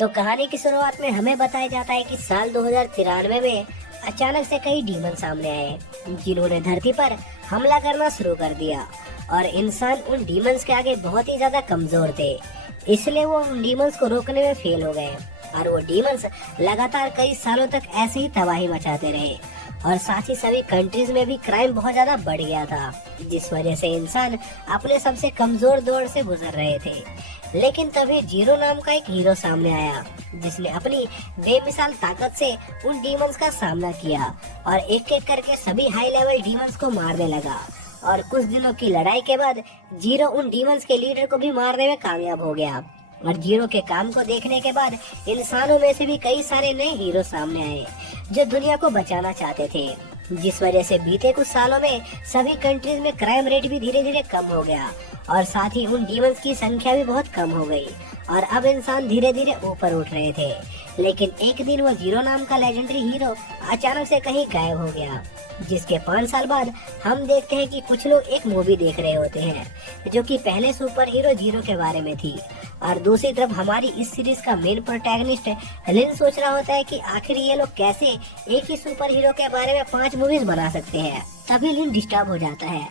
तो कहानी की शुरुआत में हमें बताया जाता है कि साल 2093 में अचानक से कई डीमन सामने आए, जिन्होंने धरती पर हमला करना शुरू कर दिया। और इंसान उन डीमंस के आगे बहुत ही ज्यादा कमजोर थे, इसलिए वो उन डीमंस को रोकने में फेल हो गए। और वो डीमंस लगातार कई सालों तक ऐसे ही तबाही मचाते रहे, और साथ ही सभी कंट्रीज में भी क्राइम बहुत ज्यादा बढ़ गया था, जिस वजह से इंसान अपने सबसे कमजोर दौर से गुजर रहे थे। लेकिन तभी जीरो नाम का एक हीरो सामने आया, जिसने अपनी बेमिसाल ताकत से उन डीमंस का सामना किया और एक एक करके सभी हाई लेवल डीमंस को मारने लगा। और कुछ दिनों की लड़ाई के बाद जीरो उन डीमंस के लीडर को भी मारने में कामयाब हो गया। और जीरो के काम को देखने के बाद इंसानों में से भी कई सारे नए हीरो सामने आए, जो दुनिया को बचाना चाहते थे, जिस वजह से बीते कुछ सालों में सभी कंट्रीज में क्राइम रेट भी धीरे धीरे कम हो गया, और साथ ही उन डीमंस की संख्या भी बहुत कम हो गई, और अब इंसान धीरे धीरे ऊपर उठ रहे थे। लेकिन एक दिन वो जीरो नाम का लेजेंडरी हीरो अचानक से कहीं गायब हो गया, जिसके 5 साल बाद हम देखते हैं कि कुछ लोग एक मूवी देख रहे होते हैं, जो कि पहले सुपर हीरो जीरो के बारे में थी। और दूसरी तरफ हमारी इस सीरीज का मेन प्रोटैगनिस्ट लिन सोच रहा होता है कि आखिर ये लोग कैसे एक ही सुपर हीरो के बारे में 5 मूवीज बना सकते हैं। तभी लिन डिस्टर्ब हो जाता है,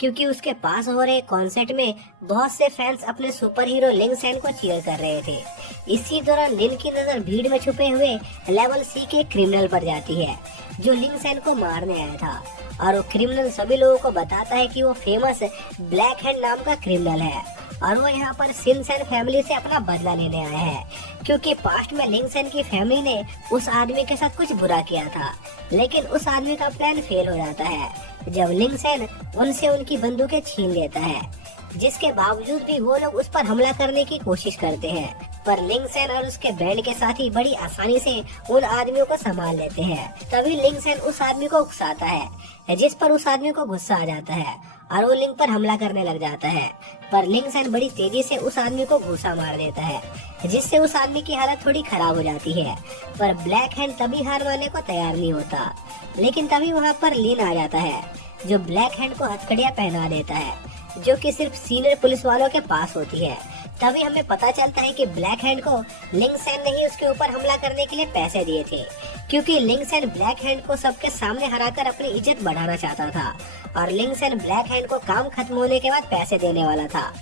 क्योंकि उसके पास हो रहे कॉन्सर्ट में बहुत से फैंस अपने सुपर हीरो लिंग सैन को चीयर कर रहे थे। इसी दौरान लिन की नजर भीड़ में छुपे हुए लेवल सी के क्रिमिनल पर जाती है, जो लिंग सैन को मारने आया था। और वो क्रिमिनल सभी लोगों को बताता है कि वो फेमस ब्लैक हैंड नाम का क्रिमिनल है, और वो यहाँ पर सिन सैन फैमिली से अपना बदला लेने आया है, क्योंकि पास्ट में लिंग सैन की फैमिली ने उस आदमी के साथ कुछ बुरा किया था। लेकिन उस आदमी का प्लान फेल हो जाता है जब लिंग सैन उनसे उनकी बंदूकें छीन लेता है, जिसके बावजूद भी वो लोग उस पर हमला करने की कोशिश करते हैं। पर लिंग सैन और उसके बैंड के साथी बड़ी आसानी से उन आदमियों को संभाल लेते हैं। तभी लिंग सैन उस आदमी को उकसाता है, जिस पर उस आदमी को गुस्सा आ जाता है, और वो लिंग पर हमला करने लग जाता है। पर लिंग सैन बड़ी तेजी से उस आदमी को घूसा मार देता है, जिससे उस आदमी की हालत थोड़ी खराब हो जाती है। पर ब्लैक हैंड तभी हार मानने को तैयार नहीं होता। लेकिन तभी वहाँ पर लिन आ जाता है, जो ब्लैक हैंड को हथकड़ियाँ पहना देता है, जो कि सिर्फ सीनियर पुलिस वालों के पास होती है। तभी हमें पता चलता है कि ब्लैक हैंड को लिंग सैन ने ही उसके ऊपर हमला करने के लिए पैसे दिए थे, क्योंकि लिंग सैन ब्लैक हैंड को सबके सामने हराकर अपनी इज्जत बढ़ाना चाहता था, और लिंग सैन ब्लैक हैंड को काम खत्म होने के बाद पैसे देने वाला था।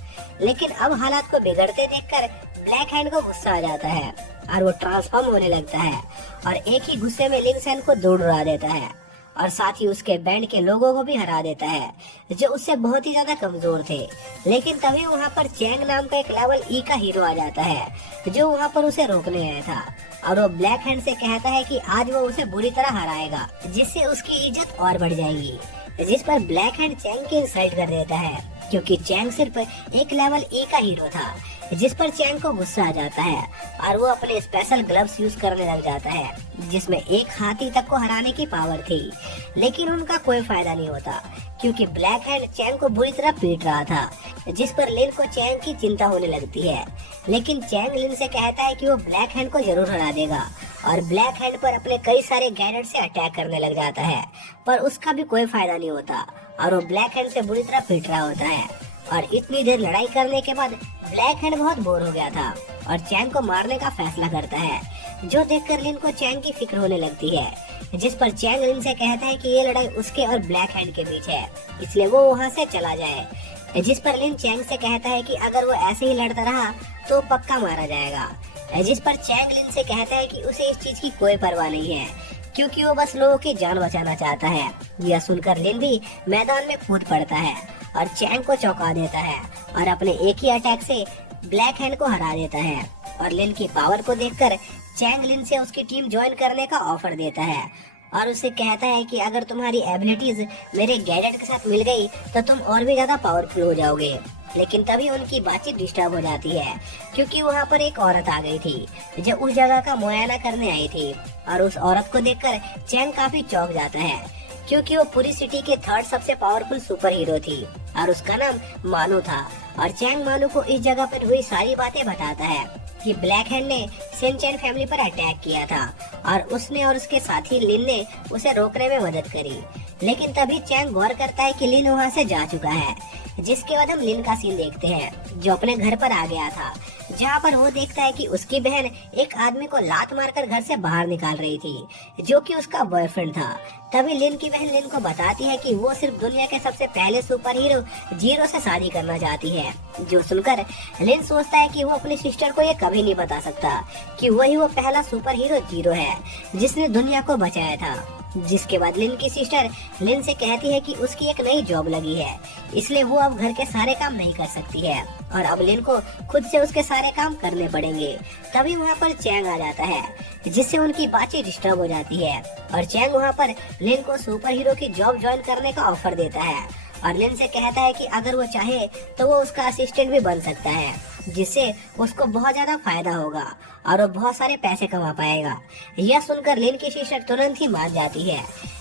लेकिन अब हालात को बिगड़ते देखकर ब्लैक हैंड को गुस्सा आ जाता है, और वो ट्रांसफॉर्म होने लगता है, और एक ही गुस्से में लिंग सैन को दूर उड़ा देता है, और साथ ही उसके बैंड के लोगों को भी हरा देता है, जो उससे बहुत ही ज्यादा कमजोर थे। लेकिन तभी वहाँ पर चैंग नाम का एक लेवल ई का हीरो आ जाता है, जो वहाँ पर उसे रोकने आया था, और वो ब्लैक हैंड से कहता है कि आज वो उसे बुरी तरह हराएगा, जिससे उसकी इज्जत और बढ़ जाएगी। जिस पर ब्लैक हैंड चैंग की इंसल्ट कर देता है, क्योंकि चैंग सिर्फ एक लेवल ई का हीरो था, जिस पर चैंग को गुस्सा आ जाता है, और वो अपने स्पेशल ग्लव्स यूज करने लग जाता है, जिसमें एक हाथी तक को हराने की पावर थी। लेकिन उनका कोई फायदा नहीं होता, क्योंकि ब्लैक हैंड चैंग को बुरी तरह पीट रहा था, जिस पर लिन को चैंग की चिंता होने लगती है। लेकिन चैंग लिन से कहता है कि वो ब्लैक हैंड को जरूर हरा देगा, और ब्लैक हैंड पर अपने कई सारे गैजेट से अटैक करने लग जाता है, पर उसका भी कोई फायदा नहीं होता, और वो ब्लैक हैंड से बुरी तरह पीट रहा होता है। और इतनी देर लड़ाई करने के बाद ब्लैक हैंड बहुत बोर हो गया था, और चैंग को मारने का फैसला करता है, जो देखकर लिन को चैंग की फिक्र होने लगती है। जिस पर चैंग लिन से कहता है कि ये लड़ाई उसके और ब्लैक हैंड के बीच है, इसलिए वो वहाँ से चला जाए। जिस पर लिन चैंग से कहता है कि अगर वो ऐसे ही लड़ता रहा तो पक्का मारा जाएगा। जिस पर चैंग लिन से कहता है कि उसे इस चीज की कोई परवाह नहीं है, क्योंकि वो बस लोगों की जान बचाना चाहता है। यह सुनकर लिन भी मैदान में कूद पड़ता है, और चैंग को चौंका देता है, और अपने एक ही अटैक से ब्लैक हैंड को हरा देता है। और लिन की पावर को देखकर चैंग लिन से उसकी टीम ज्वाइन करने का ऑफर देता है, और उसे कहता है कि अगर तुम्हारी एबिलिटीज मेरे गैजेट के साथ मिल गई तो तुम और भी ज्यादा पावरफुल हो जाओगे। लेकिन तभी उनकी बातचीत डिस्टर्ब हो जाती है, क्योंकि वहाँ पर एक औरत आ गई थी, जो उस जगह का मुआयना करने आई थी। और उस औरत को देखकर चैंग काफी चौंक जाता है, क्योंकि वो पूरी सिटी के 3rd सबसे पावरफुल सुपर हीरो थी, और उसका नाम मानू था। और चैंग मानू को इस जगह पर हुई सारी बातें बताता है कि ब्लैक हैंड ने सिन चैन फैमिली पर अटैक किया था, और उसने और उसके साथी लिन ने उसे रोकने में मदद करी। लेकिन तभी चैंग गौर करता है कि लिन वहाँ से जा चुका है, जिसके बाद हम लिन का सीन देखते हैं, जो अपने घर पर आ गया था। जहाँ पर वो देखता है कि उसकी बहन एक आदमी को लात मारकर घर से बाहर निकाल रही थी, जो कि उसका बॉयफ्रेंड था। तभी लिन की बहन लिन को बताती है कि वो सिर्फ दुनिया के सबसे पहले सुपर हीरो जीरो से शादी करना चाहती है। जो सुनकर लिन सोचता है कि वो अपनी सिस्टर को ये कभी नहीं बता सकता कि वही वो पहला सुपर हीरो जीरो है जिसने दुनिया को बचाया था। जिसके बाद लिन की सिस्टर लिन से कहती है कि उसकी एक नई जॉब लगी है, इसलिए वो अब घर के सारे काम नहीं कर सकती है और अब लिन को खुद से उसके सारे काम करने पड़ेंगे। तभी वहाँ पर चैंग आ जाता है, जिससे उनकी बातचीत डिस्टर्ब हो जाती है और चैंग वहाँ पर लिन को सुपर हीरो की जॉब ज्वाइन करने का ऑफर देता है और लिन से कहता है कि अगर वो चाहे तो वो उसका असिस्टेंट भी बन सकता है, जिससे उसको बहुत ज्यादा फायदा होगा और वो बहुत सारे पैसे कमा पाएगा। यह सुनकर लिन की सिस्टर तुरंत ही मान जाती है,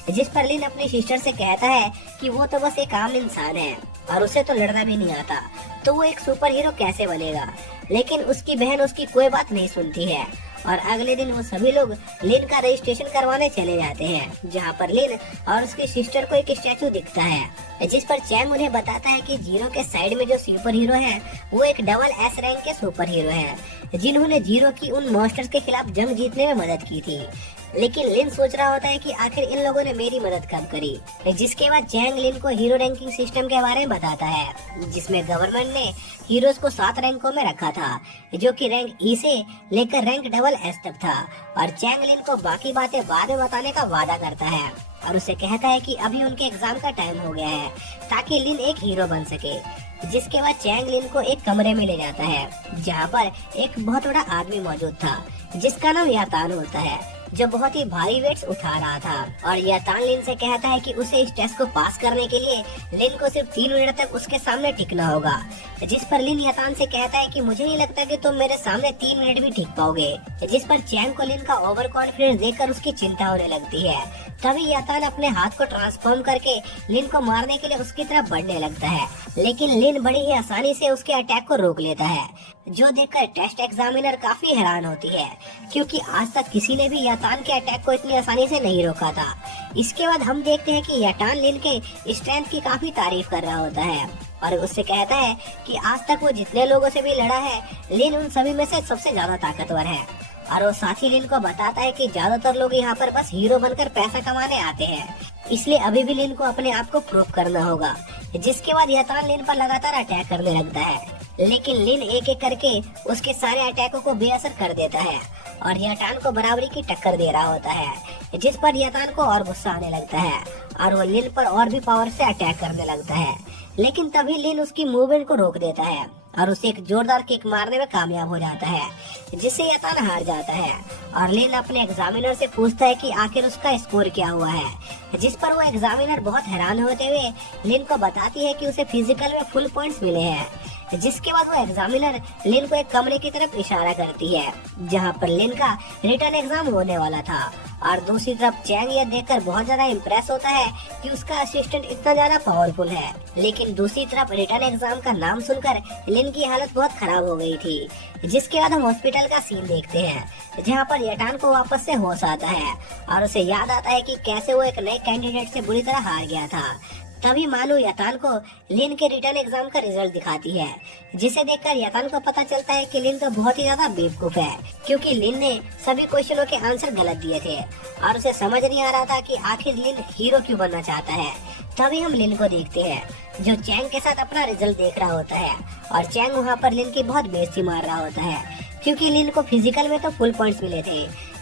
जिस पर लिन अपनी सिस्टर से कहता है कि वो तो बस एक आम इंसान है और उसे तो लड़ना भी नहीं आता, तो वो एक सुपर हीरो कैसे बनेगा। लेकिन उसकी बहन उसकी कोई बात नहीं सुनती है और अगले दिन वो सभी लोग लिन का रजिस्ट्रेशन करवाने चले जाते हैं, जहाँ पर लिन और उसकी सिस्टर को एक स्टैचू दिखता है, जिस पर चैंग उन्हें बताता है कि जीरो के साइड में जो सुपर हीरो है वो एक डबल एस रैंक के सुपर हीरो है, जिन्होंने जीरो की उन मॉन्स्टर्स के खिलाफ जंग जीतने में मदद की थी। लेकिन लिन सोच रहा होता है कि आखिर इन लोगों ने मेरी मदद कब करी। जिसके बाद चैंग लिन को हीरो रैंकिंग सिस्टम के बारे में बताता है, जिसमें गवर्नमेंट ने हीरोज को 7 रैंकों में रखा था, जो कि रैंक ई से लेकर रैंक डबल एस तक था। और चैंग लिन को बाकी बातें बाद में बताने का वादा करता है और उसे कहता है कि अभी उनके एग्जाम का टाइम हो गया है ताकि लिन एक हीरो बन सके। जिसके बाद चैंग लिन को एक कमरे में ले जाता है, जहाँ पर एक बहुत बड़ा आदमी मौजूद था जिसका नाम यातान होता है, जो बहुत ही भारी वेट्स उठा रहा था। और यातान लिन से कहता है कि उसे इस टेस्ट को पास करने के लिए लिन को सिर्फ 3 मिनट तक उसके सामने टिकना होगा। जिस पर लिन यातान से कहता है कि मुझे नहीं लगता कि तुम मेरे सामने 3 मिनट भी टिक पाओगे। जिस पर चैंग को लिन का ओवर कॉन्फिडेंस देखकर उसकी चिंता होने लगती है। तभी यातान अपने हाथ को ट्रांसफॉर्म करके लिन को मारने के लिए उसकी तरफ बढ़ने लगता है, लेकिन लिन बड़ी ही आसानी से उसके अटैक को रोक लेता है, जो देखकर टेस्ट एग्जामिनर काफी हैरान होती है, क्योंकि आज तक किसी ने भी यातान के अटैक को इतनी आसानी से नहीं रोका था। इसके बाद हम देखते हैं कि यातान लिन के स्ट्रेंथ की काफी तारीफ कर रहा होता है और उससे कहता है कि आज तक वो जितने लोगों से भी लड़ा है, लिन उन सभी में से सबसे ज्यादा ताकतवर है। और वो साथ ही लिन को बताता है कि ज्यादातर लोग यहाँ पर बस हीरो बनकर पैसा कमाने आते हैं, इसलिए अभी भी लिन को अपने आप को प्रूव करना होगा। जिसके बाद यातान लिन पर लगातार अटैक करने लगता है, लेकिन लिन एक एक करके उसके सारे अटैकों को बेअसर कर देता है और यातान को बराबरी की टक्कर दे रहा होता है। जिस पर यातान को और गुस्सा आने लगता है और वो लिन पर और भी पावर से अटैक करने लगता है, लेकिन तभी लिन उसकी मूवमेंट को रोक देता है और उसे एक जोरदार किक मारने में कामयाब हो जाता है, जिससे यातान हार जाता है। और लिन अपने एग्जामिनर से पूछता है कि आखिर उसका स्कोर क्या हुआ है, जिस पर वो एग्जामिनर बहुत हैरान होते हुए लिन को बताती है कि उसे फिजिकल में फुल पॉइंट्स मिले हैं। जिसके बाद वो एग्जामिनर लिन को एक कमरे की तरफ इशारा करती है, जहाँ पर लिन का रिटर्न एग्जाम होने वाला था। और दूसरी तरफ चैंग यह देखकर बहुत ज्यादा इम्प्रेस होता है कि उसका असिस्टेंट इतना ज्यादा पावरफुल है, लेकिन दूसरी तरफ रिटर्न एग्जाम का नाम सुनकर लिन की हालत बहुत खराब हो गई थी। जिसके बाद हम हॉस्पिटल का सीन देखते हैं, जहाँ पर यातान को वापस से होश आता है और उसे याद आता है कि कैसे वो एक नए कैंडिडेट से बुरी तरह हार गया था। तभी मानो यातान को लिन के रिटर्न एग्जाम का रिजल्ट दिखाती है, जिसे देखकर यातान को पता चलता है कि लिन तो बहुत ही ज्यादा बेवकूफ है, क्योंकि लिन ने सभी क्वेश्चनों के आंसर गलत दिए थे और उसे समझ नहीं आ रहा था कि आखिर लिन हीरो क्यों बनना चाहता है। तभी हम लिन को देखते हैं, जो चैंग के साथ अपना रिजल्ट देख रहा होता है और चैंग वहाँ पर लिन की बहुत बेइज्जती मार रहा होता है, क्योंकि लिन को फिजिकल में तो फुल पॉइंट्स मिले थे,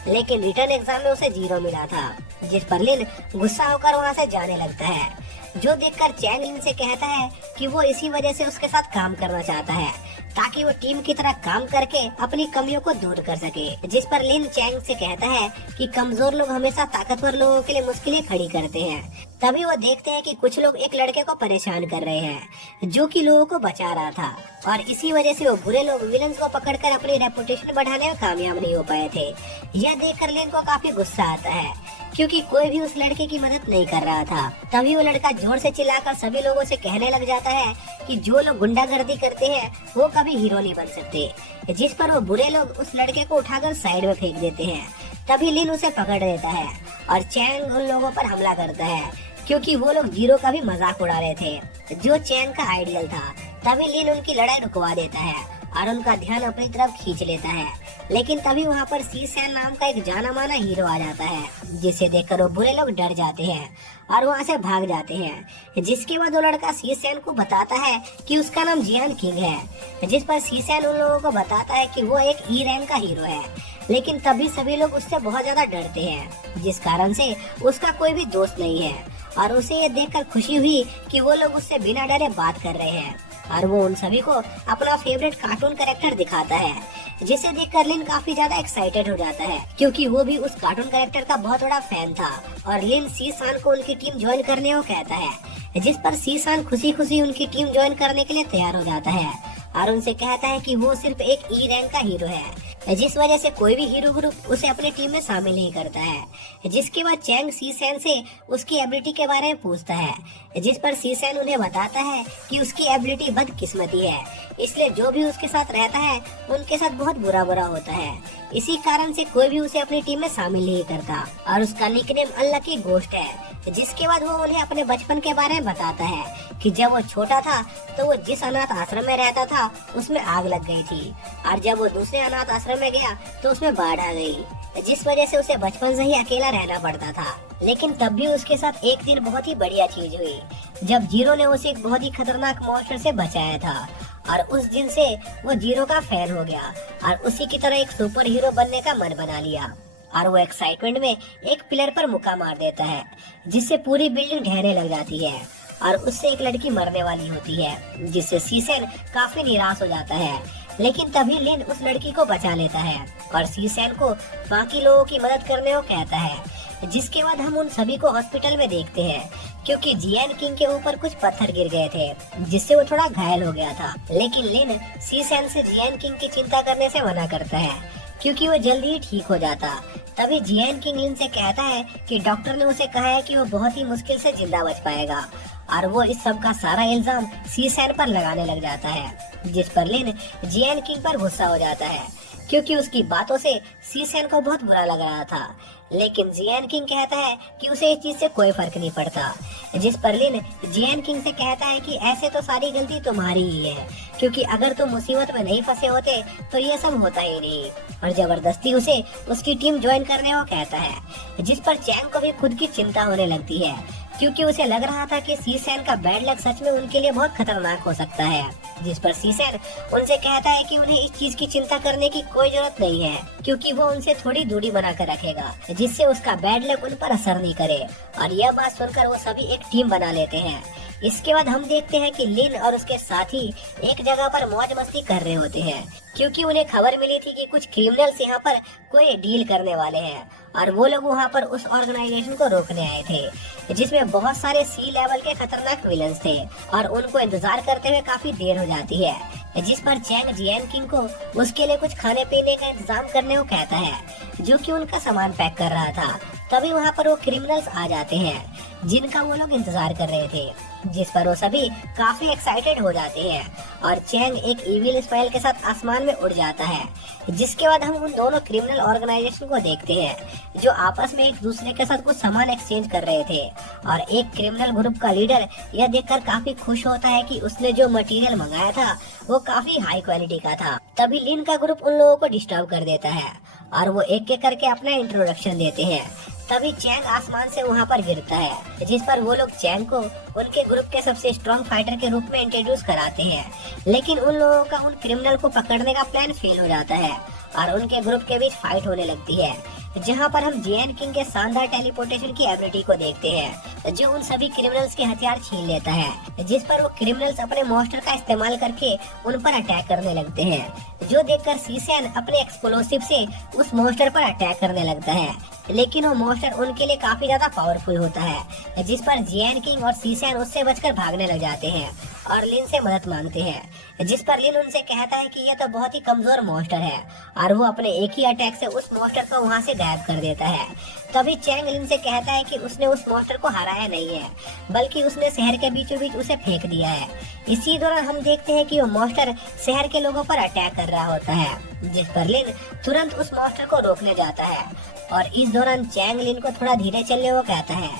लेकिन रिटर्न एग्जाम में उसे 0 मिला था। जिस पर लिन गुस्सा होकर वहाँ से जाने लगता है, जो देखकर चैंग लिन से कहता है कि वो इसी वजह से उसके साथ काम करना चाहता है, ताकि वो टीम की तरह काम करके अपनी कमियों को दूर कर सके। जिस पर लिन चैंग से कहता है कि कमजोर लोग हमेशा ताकतवर लोगों के लिए मुश्किलें खड़ी करते हैं। तभी वो देखते हैं कि कुछ लोग एक लड़के को परेशान कर रहे हैं, जो कि लोगों को बचा रहा था, और इसी वजह से वो बुरे लोग विलन्स को पकड़कर अपनी रेपुटेशन बढ़ाने में कामयाब नहीं हो पाए थे। यह देखकर लिन को काफी गुस्सा आता है, क्योंकि कोई भी उस लड़के की मदद नहीं कर रहा था। तभी वो लड़का जोर से चिल्लाकर सभी लोगों से कहने लग जाता है कि जो लोग गुंडागर्दी करते हैं वो कभी हीरो नहीं बन सकते। जिस पर वो बुरे लोग उस लड़के को उठाकर साइड में फेंक देते हैं। तभी लिन उसे पकड़ लेता है और चैंग उन लोगों पर हमला करता है, क्योंकि वो लोग जीरो का भी मजाक उड़ा रहे थे, जो चैंग का आइडियल था। तभी लिन उनकी लड़ाई रुकवा देता है और उनका ध्यान अपनी तरफ खींच लेता है। लेकिन तभी वहाँ पर सी सैन नाम का एक जाना माना हीरो आ जाता है, जिसे देखकर वो बुरे लोग डर जाते हैं और वहाँ से भाग जाते हैं। जिसके बाद वो लड़का सी सैन को बताता है कि उसका नाम जियान किंग है, जिस पर सी सैन उन लोगों को बताता है कि वो एक ई रैंक का हीरो है। लेकिन तभी सभी लोग उससे बहुत ज्यादा डरते हैं, जिस कारण से उसका कोई भी दोस्त नहीं है। और उसे ये देखकर खुशी हुई कि वो लोग उससे बिना डरे बात कर रहे हैं, और वो उन सभी को अपना फेवरेट कार्टून कैरेक्टर दिखाता है, जिसे देखकर लिन काफी ज्यादा एक्साइटेड हो जाता है, क्योंकि वो भी उस कार्टून कैरेक्टर का बहुत बड़ा फैन था। और लिन सी सान को उनकी टीम ज्वाइन करने को कहता है, जिस पर सी सान खुशी खुशी उनकी टीम ज्वाइन करने के लिए तैयार हो जाता है और उनसे कहता है कि वो सिर्फ एक ई रैंक का हीरो है, जिस वजह से कोई भी हीरो ग्रुप उसे अपनी टीम में शामिल नहीं करता है। जिसके बाद चैंग सी सैन से उसकी एबिलिटी के बारे में पूछता है, जिस पर सी सैन उन्हें बताता है कि उसकी एबिलिटी बदकिस्मती है, इसलिए जो भी उसके साथ रहता है उनके साथ बहुत बुरा बुरा होता है। इसी कारण से कोई भी उसे अपनी टीम में शामिल नहीं करता और उसका निकनेम अनलकी गोस्ट है। जिसके बाद वो उन्हें अपने बचपन के बारे में बताता है कि जब वो छोटा था तो वो जिस अनाथ आश्रम में रहता था उसमें आग लग गई थी, और जब वो दूसरे अनाथ आश्रम में गया तो उसमें बाढ़ आ गई, जिस वजह से उसे बचपन से ही अकेला रहना पड़ता था। लेकिन तब भी उसके साथ एक दिन बहुत ही बढ़िया चीज हुई, जब जीरो ने उसे एक बहुत ही खतरनाक मॉन्स्टर से बचाया था। और उस दिन से वो जीरो का फैन हो गया और उसी की तरह एक सुपर हीरो बनने का मन बना लिया। और वो एक्साइटमेंट में एक पिलर पर मुक्का मार देता है, जिससे पूरी बिल्डिंग ढहने लग जाती है और उससे एक लड़की मरने वाली होती है, जिससे सी सैन काफी निराश हो जाता है। लेकिन तभी लिन उस लड़की को बचा लेता है और सी सैन को बाकी लोगों की मदद करने को कहता है। जिसके बाद हम उन सभी को हॉस्पिटल में देखते हैं, क्योंकि जियान किंग के ऊपर कुछ पत्थर गिर गए थे, जिससे वो थोड़ा घायल हो गया था। लेकिन लिन सी सैन से जियान किंग की चिंता करने से मना करता है, क्योंकि वो जल्दी ही ठीक हो जाता। तभी जियान किंग लिन से कहता है कि डॉक्टर ने उसे कहा है कि वो बहुत ही मुश्किल से जिंदा बच पाएगा, और वो इस सब का सारा इल्जाम सी सैन पर लगाने लग जाता है। जिस पर लिन जियान किंग पर गुस्सा हो जाता है, क्योंकि उसकी बातों से सी सैन को बहुत बुरा लग रहा था। लेकिन जियान किंग कहता है कि उसे इस चीज से कोई फर्क नहीं पड़ता। जिस पर लिन जियान किंग से कहता है कि ऐसे तो सारी गलती तुम्हारी ही है, क्योंकि अगर तुम मुसीबत में नहीं फंसे होते तो ये सब होता ही नहीं। और जबरदस्ती उसे उसकी टीम ज्वाइन करने को कहता है, जिस पर चैंग को भी खुद की चिंता होने लगती है, क्योंकि उसे लग रहा था कि सी सैन का बैड लक सच में उनके लिए बहुत खतरनाक हो सकता है। जिस पर सी सैन उनसे कहता है कि उन्हें इस चीज की चिंता करने की कोई जरूरत नहीं है, क्योंकि वो उनसे थोड़ी दूरी बना कर रखेगा, जिससे उसका बैड लक उन पर असर नहीं करे। और यह बात सुनकर वो सभी एक टीम बना लेते हैं। इसके बाद हम देखते हैं कि लिन और उसके साथी एक जगह पर मौज मस्ती कर रहे होते हैं, क्योंकि उन्हें खबर मिली थी कि कुछ क्रिमिनल्स यहाँ पर कोई डील करने वाले हैं, और वो लोग वहाँ पर उस ऑर्गेनाइजेशन को रोकने आए थे, जिसमें बहुत सारे सी लेवल के खतरनाक विलन्स थे, और उनको इंतजार करते हुए काफी देर हो जाती है। जिस पर चैंग जियान किंग को उसके लिए कुछ खाने पीने का इंतजाम करने को कहता है, जो कि उनका सामान पैक कर रहा था। तभी वहाँ पर वो क्रिमिनल्स आ जाते हैं, जिनका वो लोग इंतजार कर रहे थे, जिस पर वो सभी काफी एक्साइटेड हो जाते हैं, और चैंग एक इविल स्माइल के साथ आसमान में उड़ जाता है। जिसके बाद हम उन दोनों क्रिमिनल ऑर्गेनाइजेशन को देखते हैं, जो आपस में एक दूसरे के साथ कुछ सामान एक्सचेंज कर रहे थे, और एक क्रिमिनल ग्रुप का लीडर यह देखकर काफी खुश होता है कि उसने जो मटेरियल मंगाया था वो काफी हाई क्वालिटी का था। तभी लिन का ग्रुप उन लोगों को डिस्टर्ब कर देता है, और वो एक एक करके अपना इंट्रोडक्शन देते हैं। तभी चैंग आसमान से वहाँ पर गिरता है, जिस पर वो लोग चैंग को उनके ग्रुप के सबसे स्ट्रॉन्ग फाइटर के रूप में इंट्रोड्यूस कराते हैं। लेकिन उन लोगों का उन क्रिमिनल को पकड़ने का प्लान फेल हो जाता है, और उनके ग्रुप के बीच फाइट होने लगती है, जहाँ पर हम जियान किंग के शानदार टेलीपोर्टेशन की एबिलिटी को देखते हैं, जो उन सभी क्रिमिनल्स के हथियार छीन लेता है। जिस पर वो क्रिमिनल्स अपने मॉन्स्टर का इस्तेमाल करके उन पर अटैक करने लगते हैं, जो देखकर सी सैन अपने एक्सप्लोसिव से उस मॉन्स्टर पर अटैक करने लगता है। लेकिन वो मॉन्स्टर उनके लिए काफी ज्यादा पावरफुल होता है, जिस पर जियान किंग और सी सैन उससे बचकर भागने लग जाते हैं और लिन से मदद मांगते हैं। जिस पर लिन उनसे कहता है कि यह तो बहुत ही कमजोर मॉन्स्टर है, और वो अपने एक ही अटैक से उस मॉन्स्टर को वहाँ से गायब कर देता है। तभी चैंग लिन से कहता है कि उसने उस मॉन्स्टर को हराया नहीं है, बल्कि उसने शहर के बीचों बीच उसे फेंक दिया है। इसी दौरान हम देखते हैं कि वो मॉन्स्टर शहर के लोगों पर अटैक कर रहा होता है, जिस पर लिन तुरंत उस मॉन्स्टर को रोकने जाता है, और इस दौरान चैंग लिन को थोड़ा धीरे चलने को कहता है,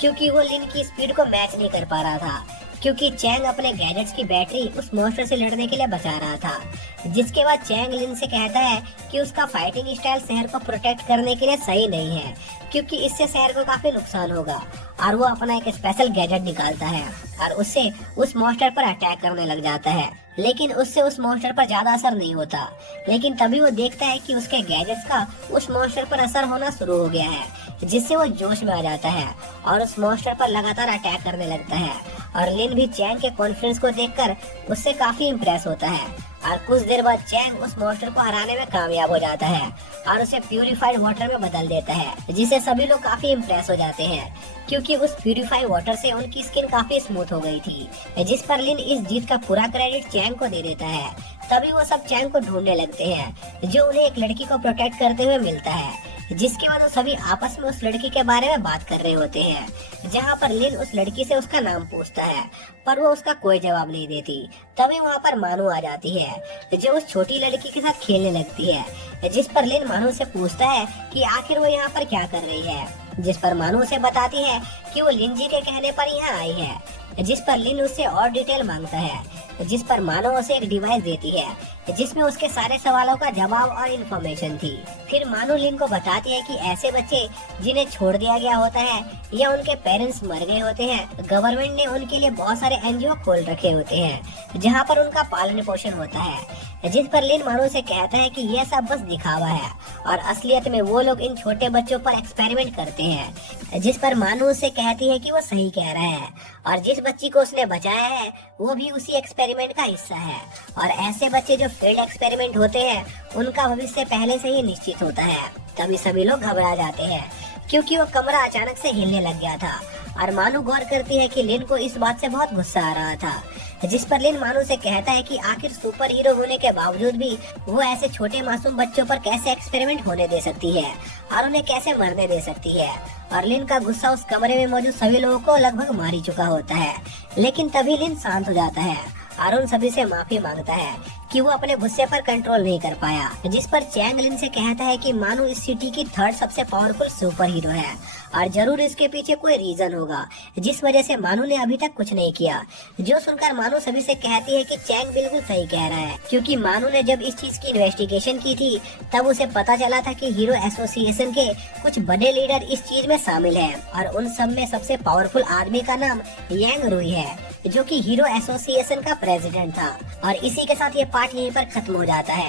क्योंकि वो लिन की स्पीड को मैच नहीं कर पा रहा था, क्योंकि चैंग अपने गैजेट्स की बैटरी उस मॉन्स्टर से लड़ने के लिए बचा रहा था। जिसके बाद चैंग लिन से कहता है कि उसका फाइटिंग स्टाइल शहर को प्रोटेक्ट करने के लिए सही नहीं है, क्योंकि इससे शहर को काफी नुकसान होगा। और वो अपना एक स्पेशल गैजेट निकालता है और उससे उस मॉन्स्टर पर अटैक करने लग जाता है, लेकिन उससे उस मॉन्स्टर पर ज्यादा असर नहीं होता। लेकिन तभी वो देखता है कि उसके गैजेट्स का उस मॉन्स्टर पर असर होना शुरू हो गया है, जिससे वो जोश में आ जाता है और उस मॉन्स्टर पर लगातार अटैक करने लगता है। और लिन भी चैंग के कॉन्फिडेंस को देखकर उससे काफी इम्प्रेस होता है और कुछ देर बाद चैंग उस मॉन्स्टर को हराने में कामयाब हो जाता है और उसे प्यूरिफाइड वाटर में बदल देता है, जिससे सभी लोग काफी इम्प्रेस हो जाते हैं, क्योंकि उस प्यूरिफाइड वाटर से उनकी स्किन काफी स्मूथ हो गई थी। जिस पर लिन इस जीत का पूरा क्रेडिट चैंग को दे देता है। तभी वो सब चैंग को ढूंढने लगते हैं, जो उन्हें एक लड़की को प्रोटेक्ट करते हुए मिलता है। जिसके बाद वो सभी आपस में उस लड़की के बारे में बात कर रहे होते हैं, जहाँ पर लिन उस लड़की से उसका नाम पूछता है, पर वो उसका कोई जवाब नहीं देती। तभी वहाँ पर मानू आ जाती है, जो उस छोटी लड़की के साथ खेलने लगती है। जिस पर लिन मानू से पूछता है कि आखिर वो यहाँ पर क्या कर रही है, जिस पर मानू उसे बताती है कि वो लिन जी के कहने पर यहाँ आई है। जिस पर लिन उससे और डिटेल मांगता है, जिस पर मानो उसे एक डिवाइस देती है जिसमें उसके सारे सवालों का जवाब और इन्फॉर्मेशन थी। फिर मानो लिन को बताती है कि ऐसे बच्चे जिन्हें छोड़ दिया गया होता है या उनके पेरेंट्स मर गए होते हैं, गवर्नमेंट ने उनके लिए बहुत सारे एनजीओ खोल रखे होते हैं जहाँ पर उनका पालन पोषण होता है। जिस पर लिन मानो से कहता है कि यह सब बस दिखावा है और असलियत में वो लोग इन छोटे बच्चों पर एक्सपेरिमेंट करते हैं। जिस पर मानो उसे कहती है कि वो सही कह रहा है और जिस बच्ची को उसने बचाया है वो भी उसी एक्सपेरिमेंट का हिस्सा है। और ऐसे बच्चे जो फील्ड एक्सपेरिमेंट होते हैं उनका भविष्य पहले से ही निश्चित होता है। तभी सभी लोग घबरा जाते हैं, क्योंकि वो कमरा अचानक से हिलने लग गया था। और मानू गौर करती है कि लिन को इस बात से बहुत गुस्सा आ रहा था। जिस पर लिन मानू से कहता है कि आखिर सुपर हीरो होने के बावजूद भी वो ऐसे छोटे मासूम बच्चों पर कैसे एक्सपेरिमेंट होने दे सकती है और उन्हें कैसे मरने दे सकती है। और लिन का गुस्सा उस कमरे में मौजूद सभी लोगों को लगभग मार ही चुका होता है। लेकिन तभी लिन शांत हो जाता है और उन सभी से माफी मांगता है कि वो अपने गुस्से पर कंट्रोल नहीं कर पाया। जिस पर चैंग लिन से कहता है कि मानू इस सिटी की थर्ड सबसे पावरफुल सुपर हीरो है और जरूर इसके पीछे कोई रीजन होगा जिस वजह से मानू ने अभी तक कुछ नहीं किया। जो सुनकर मानू सभी से कहती है कि चैंग बिल्कुल सही कह रहा है, क्योंकि मानू ने जब इस चीज की इन्वेस्टिगेशन की थी तब उसे पता चला था कि हीरो एसोसिएशन के कुछ बड़े लीडर इस चीज में शामिल है और उन सब में सबसे पावरफुल आदमी का नाम यांग रुई है, जो कि हीरो एसोसिएशन का प्रेसिडेंट था। और इसी के साथ ये पार्ट यहीं पर खत्म हो जाता है।